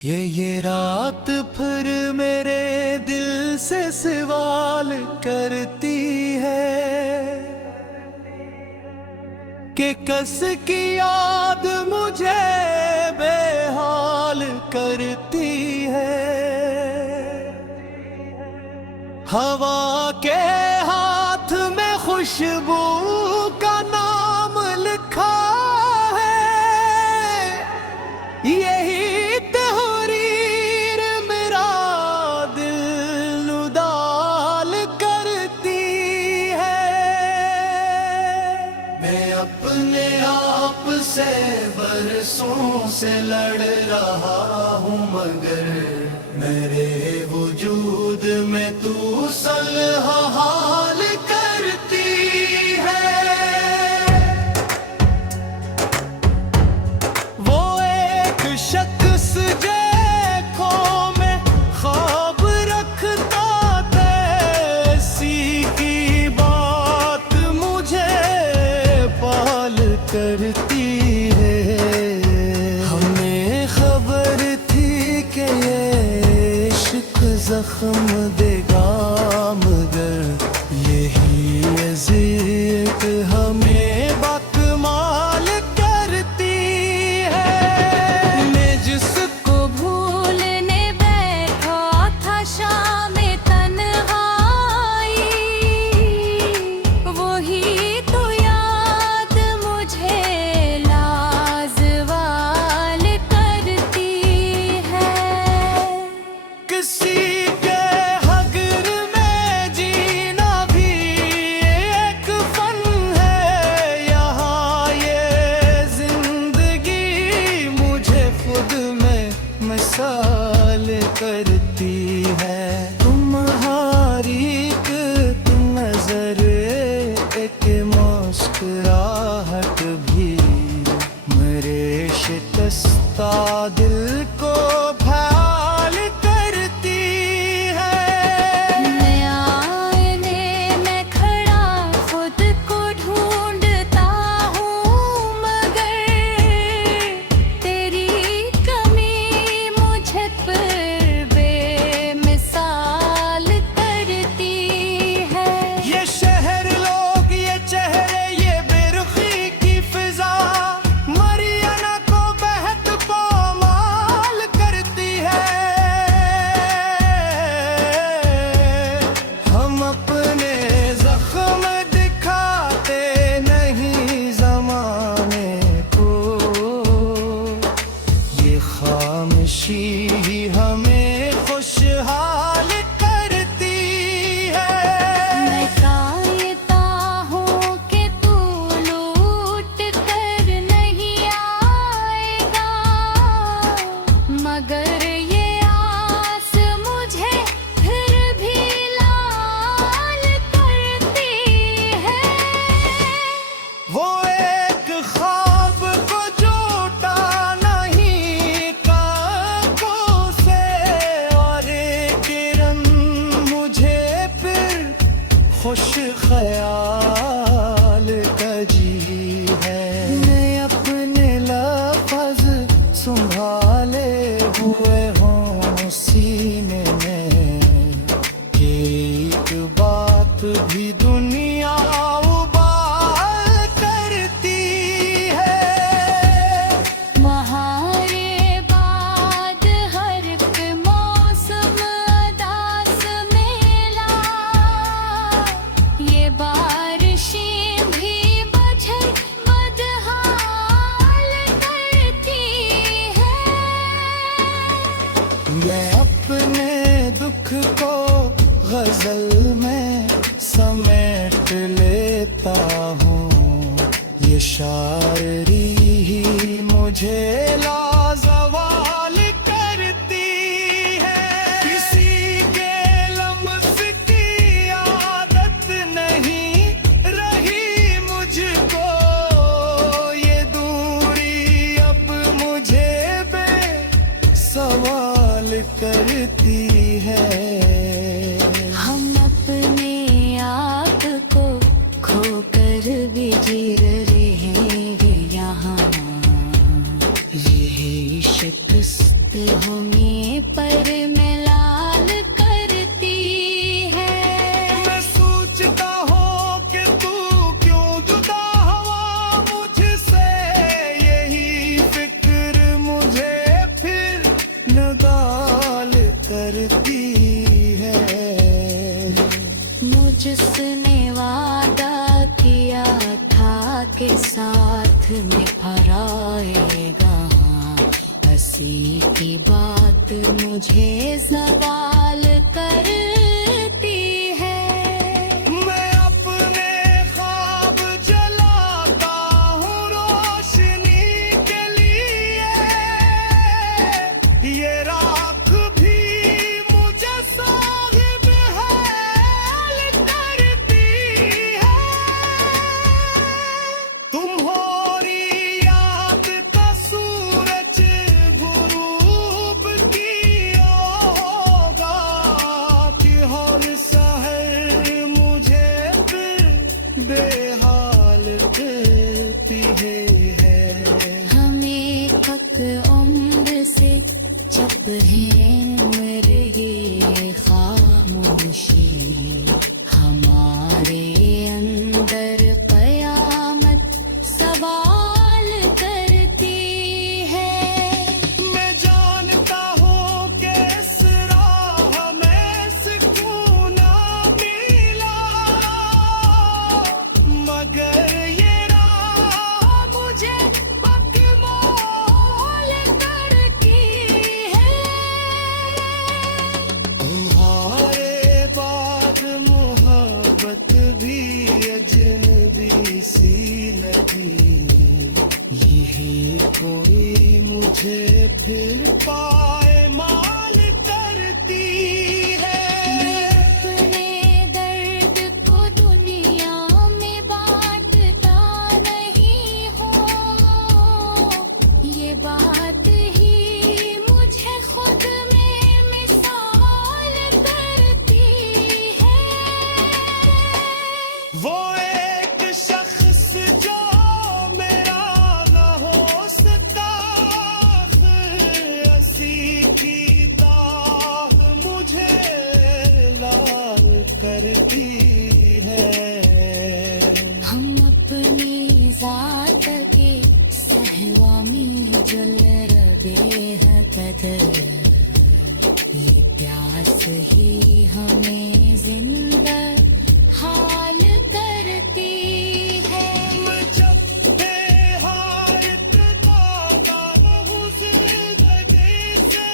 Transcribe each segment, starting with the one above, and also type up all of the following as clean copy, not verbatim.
ये रात फिर मेरे दिल से सवाल करती है कि कस की याद मुझे बेहाल करती है। हवा के हाथ में खुशबू का नाम लिखा है, यही अपने आप से बरसों से लड़ रहा हूँ, मगर मेरे वजूद में तू सलह हाल करती है। वो एक शख्स देखो मैं ख्वाब रखता ऐसी की बात मुझे करती है। हमें खबर थी कि ये इश्क जख्म देगा, मगर यही अज़ियत हमें बाकमाल करती है। मैं जिसको भूलने बैठा था शाम तन्हाई, वही तो मिसाल करती है। तुम्हारी एक नजर एक मुस्कुराहट भी मेरे शिकस्ता दिल को भाल करती है। मैं आईने में खड़ा खुद को ढूंढता हूँ, मगर तेरी खामोशी ही हमें खुशहाल करती है। मैं कायता हूँ कि तू लूट कर नहीं आएगा, मगर ये आस मुझे फिर भी लाल करती है। वो एक ख्वाब को जोटा खुश ख्याल तजी है। मैं अपने लफ्ज़ संभाले हुए हूँ सीने में, एक बात भी दुनिया उबाल करती है। महारे बाद हर एक मौसम दास मेला, ये बारिशें भी बझर बदहाल करती है। मैं अपने दुख को गजल में समेट लेता हूँ, ये शायरी ही मुझे लाजवाल करती है। किसी के लम्स की आदत नहीं रही मुझको, ये दूरी अब मुझे बेसवाल करती है। हम अपने आप को खोकर भी जी रहे हैं यहाँ, यही शिकस्त आंखों में पर में लाल करती है। मैं सोचता हूँ कि तू क्यों जुदा हुआ मुझसे, यही फिक्र मुझे फिर नदाल करती है। मुझसे वादा किया था कि साथ निभाएगा, हंसी की बात मुझे सवाल करती है। मैं अपने ख्वाब जलाता हूँ रोशनी के लिए, ये राख भी मुझे साहिब हाल करती है। तुम्हारी याद का सूरज गुरूब किया होगा कि हर सहर मुझे फिर बेहाल करती है। हमें पक उम्र से चप है मेरे ये खामोशी, हमारे अंदर कयामत सवाल करती है। मैं जानता हूँ कि इस राह में सुकून ना मिला, मगर ये राह मुझे पकमोल करती है। तुम्हारे बाद मोहब्बत भी अजनबी सी लगी, यही कोई मुझे फिर पाए माल करती है। अपने दर्द को दुनिया में बांटता नहीं हूँ, ये बात ही मुझे खुद में मिसाल करती है। वो एक शख्स जो मेरा न हो सका, हंसी की ताह मुझे लाल करती है। हम अपनी जात के सहवा में जल रबे हैं कदर, ये प्यास ही हमें जिंदा हाल करती है। मैं जब बेहारत दादा रहूं जिंदगी से,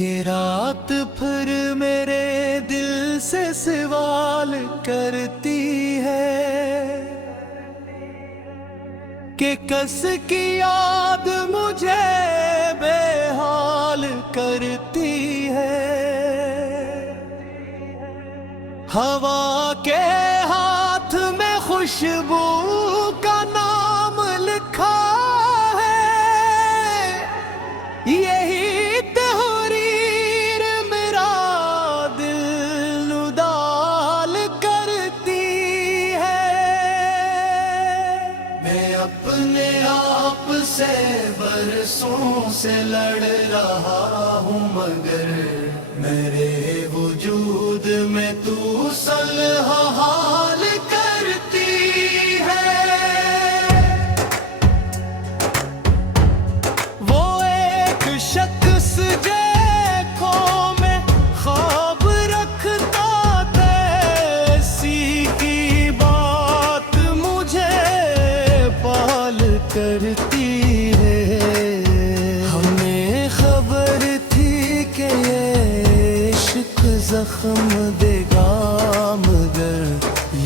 ये रात फिर मेरे दिल से सवाल करती है कि कस की याद मुझे बेहाल करती है। हवा के हाथ में खुशबू का नाम लिखा है, यही तहरीर मेरा दिल उदाल करती है। मैं अपने आप से बरसों से लड़ रहा हूँ, मगर मेरे वजूद में तू सलह हाल करती है। वो एक शख्स देखो मैं ख्वाब रखता था, ऐसी की बात मुझे पाल करती है। हमें खबर थी कि ये इश्क जख्म देगा, मगर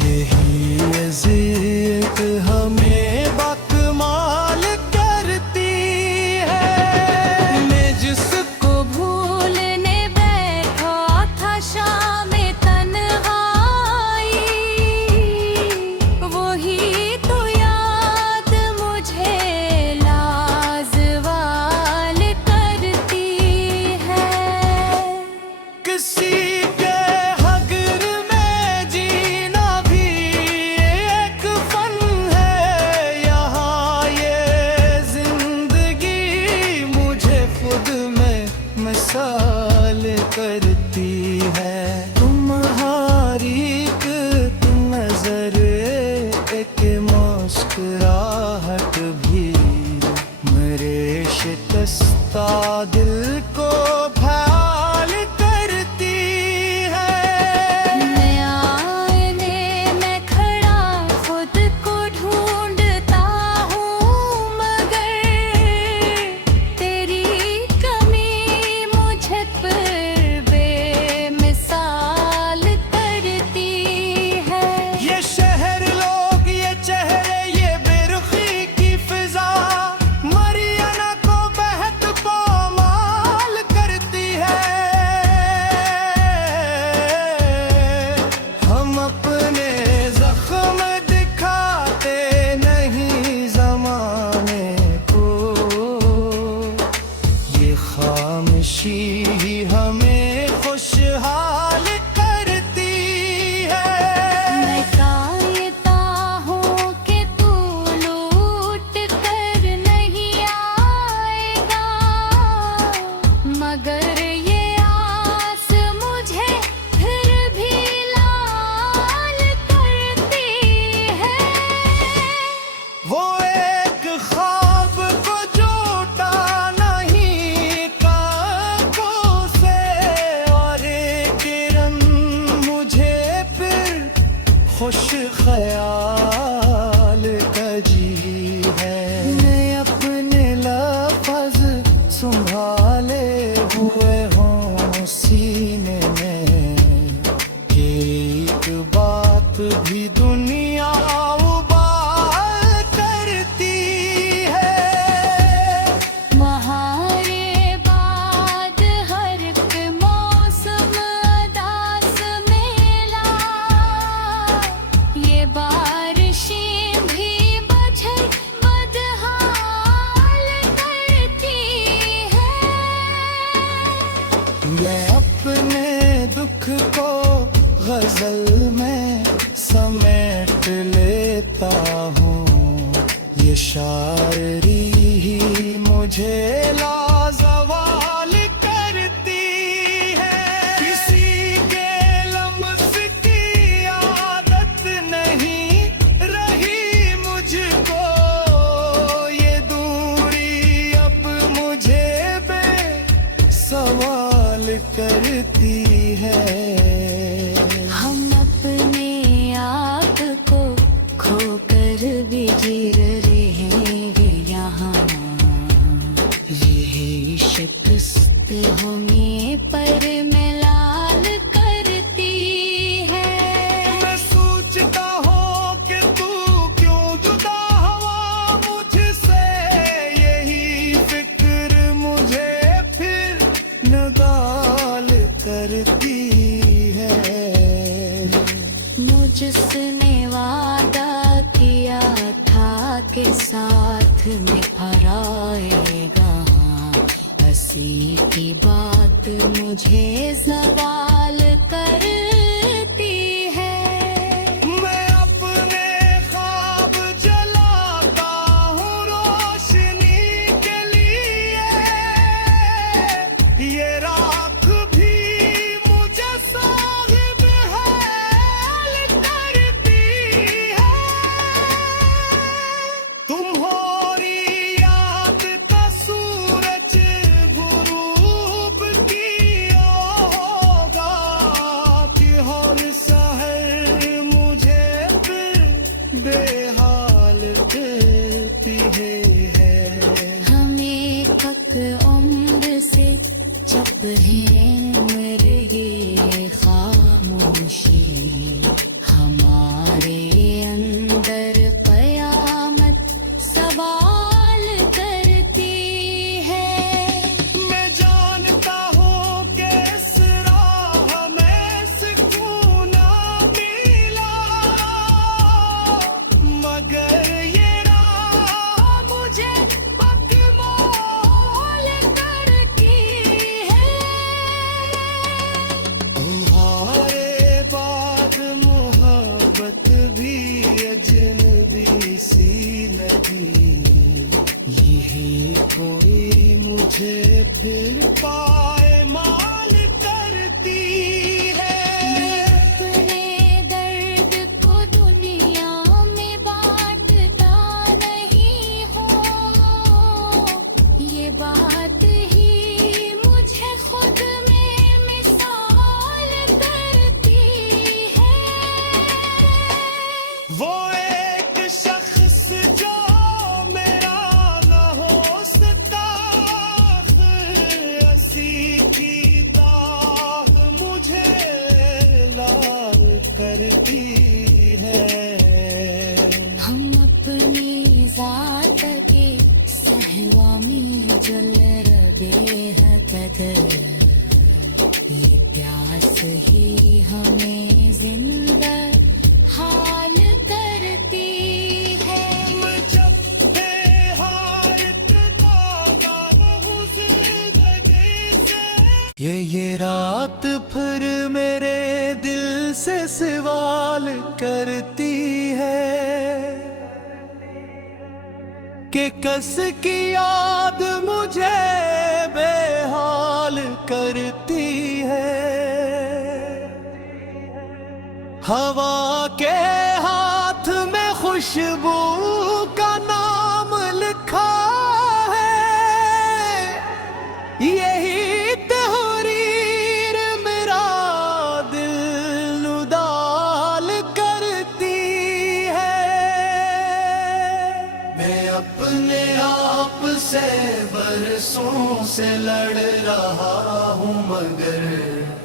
यही अज़ियत हमें बकमाल करती है। मैं जिसको भूलने बैठा था शाम तन्हाई, वही तो याद मुझे लाजवाल करती है। किसी के हक मिसाल करती है। तुम्हारी एक नजर एक मुस्कुराहट भी मेरे शिकस्ता दिल को घायल करती है। मैं आईने में खड़ा खुद को ढूंढता हूँ, मगर तेरी कमी मुझे पर बेमिसाल करती है। ये शहर लोग ये चेहरे ये बेरुखी की फिजा मरियाना को बहत पामाल करती है। हम अपने जख्म दिखाते नहीं जमाने को, ये खामोशी ही हमें खुशहाल करती है। मैं कायता हूँ कि तू लूट कर नहीं आएगा, मगर ये आस मुझे फिर भी लाल करती है। वो एक ख्वाब को जोटा नहीं कांखों से, और एक किरण मुझे फिर खुश ख्याल कजी है। मैं अपने लफ्ज़ संभाले हुए हूँ सीने में, एक बात भी दुनिया उबाल करती है। महारे बाद हर एक मौसम दास मेला, ये बारिशें भी बजर बदहाल करती है। मैं अपने दुख को गजल में समेट लेता हूँ, ये शायरी ही मुझे लाजवाल करती है। किसी के लम्स की आदत नहीं रही मुझको, ये दूरी अब मुझे बेसवाल करती है। हम अपने आप को खोकर भी जी रहे हैं यहाँ, यही शिकस्त हमें पर मिलाल करती है। मैं सोचता हूँ कि तू क्यों जुदा हुआ मुझसे, यही फिक्र मुझे फिर नदाल करती है। मुझसे वादा किया था कि साथ निभाएगा, हंसी की बात मुझे सवाल करती है। मैं अपने ख्वाब जलाता हूँ रोशनी के लिए, ये राख भी मुझे साहिब हाल करती है। तुम्हारी याद का सूरज गुरूब किया होगा, कि हर सहर मुझे फिर बेहाल करती है। हमें तक उम्र से जब है मेरे ये खामोशी, हमारे अंदर कयामत सवाल करती है। मैं जानता हूँ कि इस राह में सुकून ना मिला, मगर ये राह मुझे अकमाल करती है। करती है। हम अपनी जात के सहवा में जल रबे हैं कदर, ये प्यास ही हमें जिंदा हाल करती है। मैं जब बेहार तड़पाता रहूं जिंदगी से, ये रात फिर मेरे दिल से सवाल करती है कि कस की याद मुझे बेहाल करती है। हवा के हाथ में खुशबू का नाम लिखा है, यही तहरीर मेरा दिल उदाल करती है। मैं अपने आप से बरसों से लड़ रहा हूँ, मगर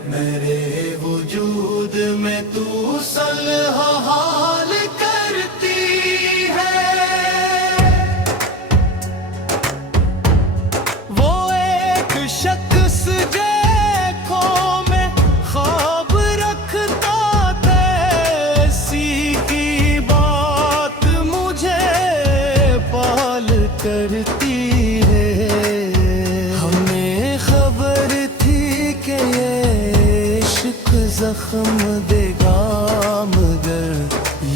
मेरे वजूद में तू सलह हाल करती है। वो एक शख्स देखो मैं ख्वाब रखता था, ऐसी की बात मुझे पाल करती है। हमें खबर थी कि ये इश्क जख्म देगा, मगर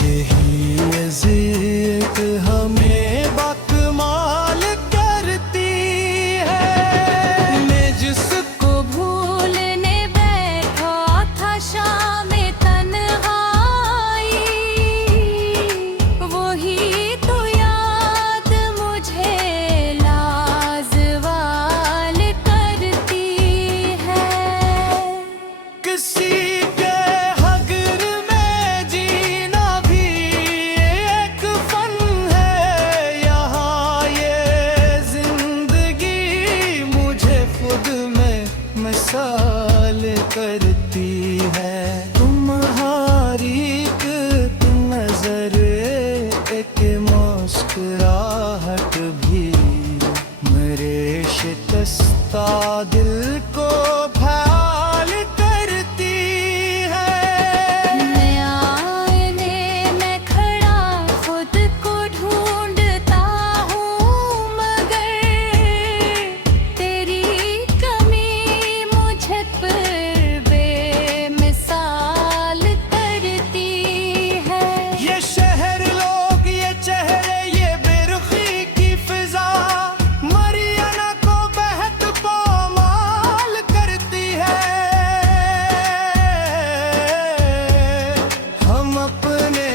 यही अज़ियत हमें बाकमाल करती है। मैं जिसको भूलने बैठा था शाम तन्हाई, वही तो याद मुझे लाजवाल करती है। किसी के हगर में जीना भी एक फन है, यहाँ ये जिंदगी मुझे खुद में मिसाल करती है। तुम्हारी एक नजर एक मुस्कुराहट भी मेरे शिकस्ता दिल को भाल करती है। मैं आईने में खड़ा खुद को ढूंढता हूँ, मगर तेरी कमी मुझे पर बेमिसाल करती है। ये शहर लोग ये चेहरे ये बेरुखी की फिजा, मरियाना को बहत पामाल करती है। हम अपने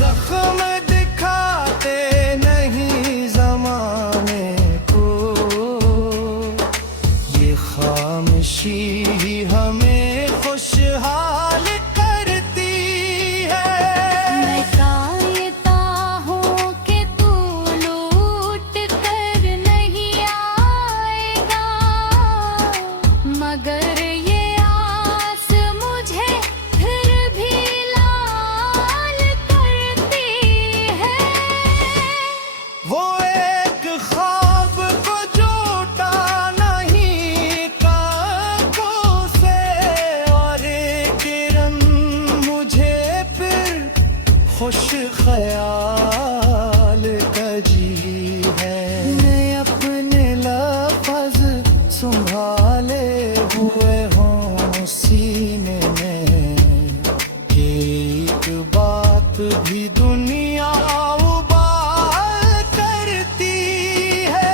जख्म दिखाते नहीं जमाने को, ये खामोशी ही हमें खुशहाल करती है। मैं कायता हूँ कि तू लूट कर नहीं आएगा, मगर ये आस मुझे फिर भी लाल करती है। वो एक ख्वाब को जोटा नहीं कांखों से, और एक किरण मुझे फिर खुश ख्याल कजी है। मैं अपने लफ्ज़ संभाले हुए हूँ सीने में, एक बात भी दुनिया उबाल करती है।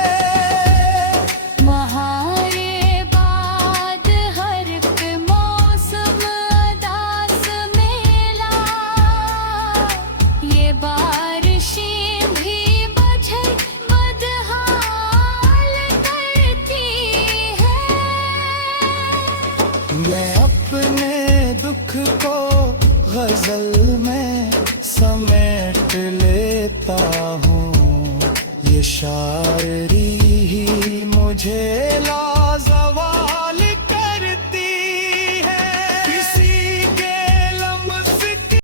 महारे बाद हर एक मौसम अदास मेला, ये बारिशें भी बझे बदहाल करती है। मैं अपने दुख को गजल में समेट लेता हूँ, ये शायरी ही मुझे